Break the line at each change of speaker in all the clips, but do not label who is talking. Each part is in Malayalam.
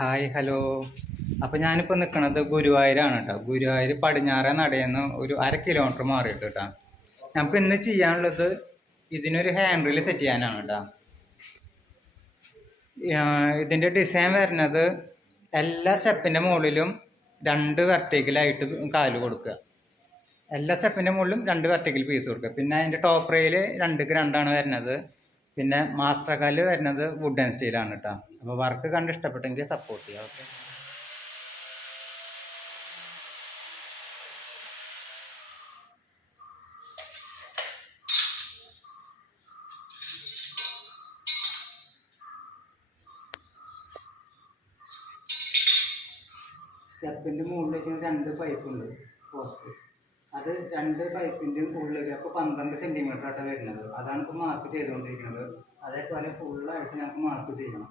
ഹായ് ഹലോ അപ്പോൾ ഞാനിപ്പോൾ നിൽക്കുന്നത് ഗുരുവായൂരാണ് കേട്ടോ ഗുരുവായൂർ പടിഞ്ഞാറേ നടയെന്ന് ഒരു അര കിലോമീറ്റർ മാറിയിട്ട് കേട്ടോ നമുക്ക് ഇന്ന് ചെയ്യാനുള്ളത് ഇതിനൊരു ഹാൻഡിൽ സെറ്റ് ചെയ്യാനാണ് കേട്ടോ ഇതിന്റെ ഡിസൈൻ വരുന്നത് എല്ലാ സ്റ്റെപ്പിന്റെ മുകളിലും രണ്ട് വെർട്ടിക്കലായിട്ട് കാൽ കൊടുക്കുക. എല്ലാ സ്റ്റെപ്പിന്റെ മുകളിലും രണ്ട് വെർട്ടിക്കൽ പീസ് കൊടുക്കുക. പിന്നെ അതിന്റെ ടോപ്പ് റെയിൽ രണ്ടുക്ക് രണ്ടാണ് വരുന്നത്. പിന്നെ മാസ്റ്റർ കാൽ വരുന്നത് വുഡ് ആൻഡ് സ്റ്റീലാണ് കേട്ടോ അപ്പോൾ വർക്ക് കണ്ട് ഇഷ്ടപ്പെട്ടെങ്കിൽ സപ്പോർട്ട് ചെയ്യാം ഓക്കെ സ്റ്റെപ്പിന്റെ മുകളിലേക്ക് രണ്ട് പൈപ്പ് ഉണ്ട് പോസ്റ്റ് അത് രണ്ട് പൈപ്പിന്റെയും ഉള്ളിൽ അപ്പോൾ പന്ത്രണ്ട് സെന്റിമീറ്റർ ആയിട്ടാണ് വരുന്നത്. അതാണ് ഇപ്പോൾ മാർക്ക് ചെയ്തുകൊണ്ടിരിക്കുന്നത് അതേപോലെ ഫുള്ളായിട്ട് ഞങ്ങൾക്ക് മാർക്ക് ചെയ്യണം.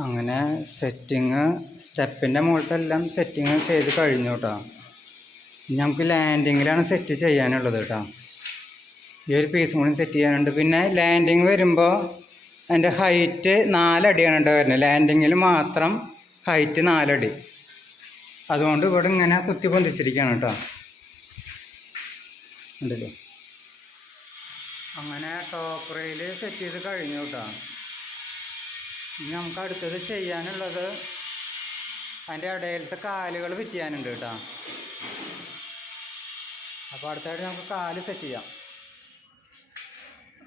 അങ്ങനെ സെറ്റിങ് സ്റ്റെപ്പിന്റെ മുകളിലെല്ലാം സെറ്റിങ് ചെയ്ത് കഴിഞ്ഞു കേട്ടോ ഇനി നമുക്ക് ലാൻഡിങ്ങിലാണ് സെറ്റ് ചെയ്യാനുള്ളത് കേട്ടോ ഈ ഒരു പീസ് കൂടി സെറ്റ് ചെയ്യാനുണ്ട്. പിന്നെ ലാൻഡിങ് വരുമ്പോൾ അതിന്റെ ഹൈറ്റ് നാലടിയാണ് കേട്ടോ വരുന്നത്. ലാൻഡിങ്ങിൽ മാത്രം ഹൈറ്റ് നാലടി. അതുകൊണ്ട് ഇവിടെ ഇങ്ങനെ കുത്തി പൊന്തിച്ചിരിക്കുകയാണ് കേട്ടോ ഉണ്ടല്ലോ അങ്ങനെ ടോപ്പ് റെയിൽ സെറ്റ് ചെയ്ത് കഴിഞ്ഞു കേട്ടോ ഇനി നമുക്ക് അടുത്തത് ചെയ്യാനുള്ളത് അതിന്റെ ഇടയിലത്തെ കാലുകൾ ഫിറ്റ് ചെയ്യാനുണ്ട് കേട്ടോ. അപ്പോൾ അടുത്തായിട്ട് നമുക്ക് കാൽ സെറ്റ് ചെയ്യാം.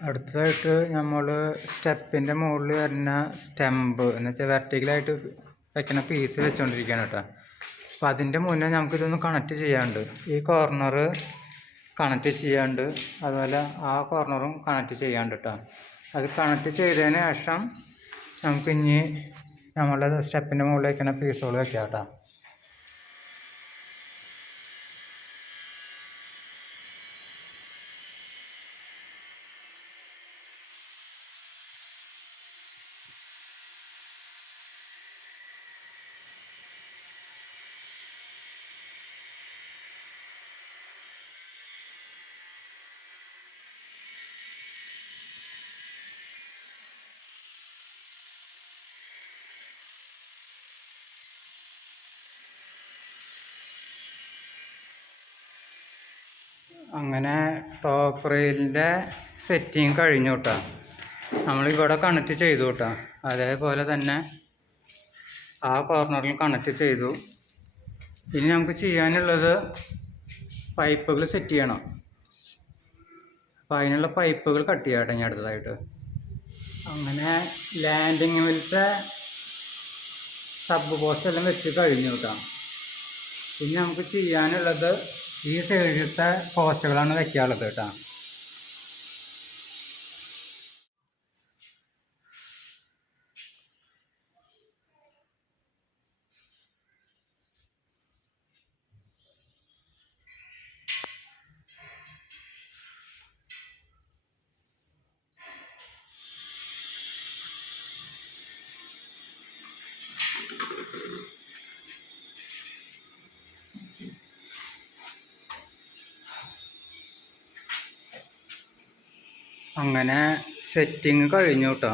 അടുത്തതായിട്ട് നമ്മൾ സ്റ്റെപ്പിന്റെ മുകളിൽ വരുന്ന സ്റ്റെമ്പ് എന്ന് വെച്ചാൽ വെർട്ടിക്കലായിട്ട് വെക്കുന്ന പീസ് വെച്ചുകൊണ്ടിരിക്കുകയാണ് കേട്ടോ. അപ്പോൾ അതിന്റെ മുന്നേ നമുക്കിതൊന്ന് കണക്ട് ചെയ്യാണ്ട് ഈ കോർണർ കണക്ട് ചെയ്യാണ്ട് അതുപോലെ ആ കോർണറും കണക്ട് ചെയ്യാണ്ട് കേട്ടോ. അത് കണക്ട് ചെയ്തതിന് ശേഷം നമുക്ക് ഇനി നമ്മളുടെ സ്റ്റെപ്പിന്റെ മുകളിൽ പീസുകൾ വെക്കാം കേട്ടോ അങ്ങനെ ടോപ്പ് റെയിലിന്റെ സെറ്റിങ് കഴിഞ്ഞു കേട്ടോ നമ്മളിവിടെ കണക്ട് ചെയ്തു കേട്ടോ അതേപോലെ തന്നെ ആ കോർണറിൽ കണക്ട് ചെയ്തു. ഇനി നമുക്ക് ചെയ്യാനുള്ളത് പൈപ്പുകൾ സെറ്റ് ചെയ്യണം. അപ്പോൾ അതിനുള്ള പൈപ്പുകൾ കട്ട് ചെയ്യാം കേട്ടോ ഇനി അടുത്തതായിട്ട്. അങ്ങനെ ലാൻഡിങ് വിലത്തെ സബ് പോസ്റ്റ് എല്ലാം വെച്ച് കഴിഞ്ഞു കേട്ടോ ഇനി നമുക്ക് ചെയ്യാനുള്ളത് ഈ സൈഡിലത്തെ പോസ്റ്റുകളാണ് വെക്കാനുള്ളത് കേട്ടോ. അങ്ങനെ സെറ്റിങ് കഴിഞ്ഞു കേട്ടോ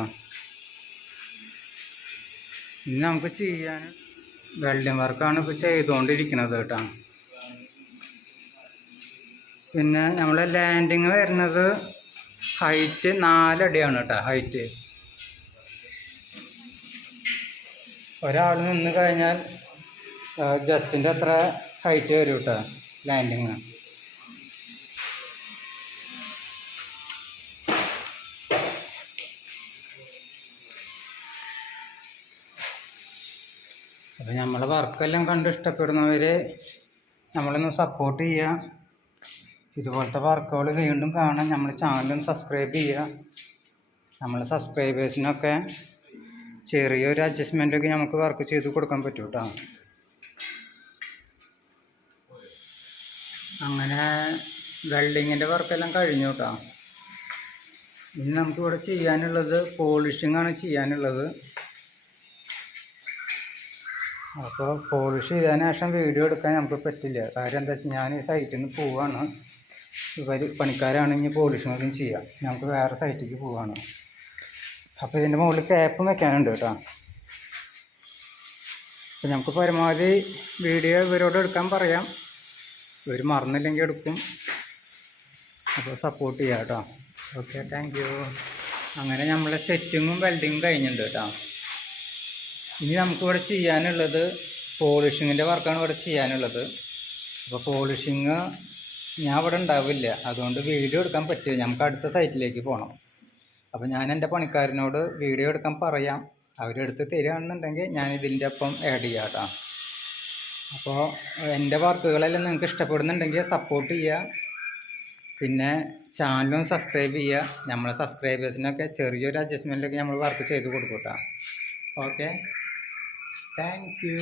ഇനി നമുക്ക് ചെയ്യാൻ വെൽഡിംഗ് വർക്കാണ് ഇപ്പോൾ ചെയ്തുകൊണ്ടിരിക്കുന്നത് കേട്ടോ പിന്നെ നമ്മളെ ലാൻഡിങ് വരുന്നത് ഹൈറ്റ് നാലടിയാണ് കേട്ടോ ഹൈറ്റ് ഒരാൾ നിന്ന് കഴിഞ്ഞാൽ ജസ്റ്റിന്റെ അത്ര ഹൈറ്റ് വരും കേട്ടോ ലാൻഡിങ് അപ്പോൾ നമ്മളെ വർക്കെല്ലാം കണ്ട് ഇഷ്ടപ്പെടുന്നവർ നമ്മളൊന്ന് സപ്പോർട്ട് ചെയ്യുക ഇതുപോലത്തെ വർക്കുകൾ വീണ്ടും കാണാൻ നമ്മൾ ചാനലൊന്ന് സബ്സ്ക്രൈബ് ചെയ്യുക നമ്മളെ സബ്സ്ക്രൈബേഴ്സിനൊക്കെ ചെറിയൊരു അഡ്ജസ്റ്റ്മെന്റൊക്കെ നമുക്ക് വർക്ക് ചെയ്ത് കൊടുക്കാൻ പറ്റും കേട്ടോ അങ്ങനെ വെൽഡിങ്ങിന്റെ വർക്കെല്ലാം കഴിഞ്ഞു കേട്ടോ ഇനി നമുക്കിവിടെ ചെയ്യാനുള്ളത് പോളിഷിംഗ് ആണ് ചെയ്യാനുള്ളത്. അപ്പോൾ പോളിഷ് ചെയ്തതിന് ശേഷം വീഡിയോ എടുക്കാൻ നമുക്ക് പറ്റില്ല. കാര്യം എന്താ വെച്ചാൽ ഞാൻ ഈ സൈറ്റിൽ നിന്ന് പോവാണ്. ഇവർ പണിക്കാരാണെങ്കിൽ പോളിഷിങ്ങും ചെയ്യാം. നമുക്ക് വേറെ സൈറ്റിലേക്ക് പോവാണ്. അപ്പോൾ ഇതിന്റെ മുകളിൽ ക്യാപ്പും വെക്കാനുണ്ട് കേട്ടോ. അപ്പോൾ നമുക്ക് പരമാവധി വീഡിയോ ഇവരോട് എടുക്കാൻ പറയാം. ഇവർ മറന്നില്ലെങ്കിൽ എടുക്കും. അപ്പോൾ സപ്പോർട്ട് ചെയ്യാം കേട്ടോ. ഓക്കെ താങ്ക് യു അങ്ങനെ നമ്മളെ സെറ്റിങ്ങും വെൽഡിങ്ങും കഴിഞ്ഞിട്ടുണ്ട് കേട്ടോ. ഇനി നമുക്കിവിടെ ചെയ്യാനുള്ളത് പോളിഷിങ്ങിന്റെ വർക്കാണ് ഇവിടെ ചെയ്യാനുള്ളത്. അപ്പോൾ പോളിഷിങ് ഞാൻ ഇവിടെ ഉണ്ടാവില്ല. അതുകൊണ്ട് വീഡിയോ എടുക്കാൻ പറ്റില്ല. നമുക്ക് അടുത്ത സൈറ്റിലേക്ക് പോകണം അപ്പോൾ ഞാൻ എന്റെ പണിക്കാരനോട് വീഡിയോ എടുക്കാൻ പറയാം. അവരെടുത്ത് തരികയാണെന്നുണ്ടെങ്കിൽ ഞാൻ ഇതിന്റെ ഒപ്പം ആഡ് ചെയ്യാം കേട്ടോ. അപ്പോൾ എന്റെ വർക്കുകളെല്ലാം നിങ്ങൾക്ക് ഇഷ്ടപ്പെടുന്നുണ്ടെങ്കിൽ സപ്പോർട്ട് ചെയ്യുക. പിന്നെ ചാനലും സബ്സ്ക്രൈബ് ചെയ്യുക. നമ്മളെ സബ്സ്ക്രൈബേഴ്സിനൊക്കെ ചെറിയൊരു അഡ്ജസ്റ്റ്മെന്റിലൊക്കെ നമ്മൾ വർക്ക് ചെയ്ത് കൊടുക്കും കേട്ടോ. Okay thank you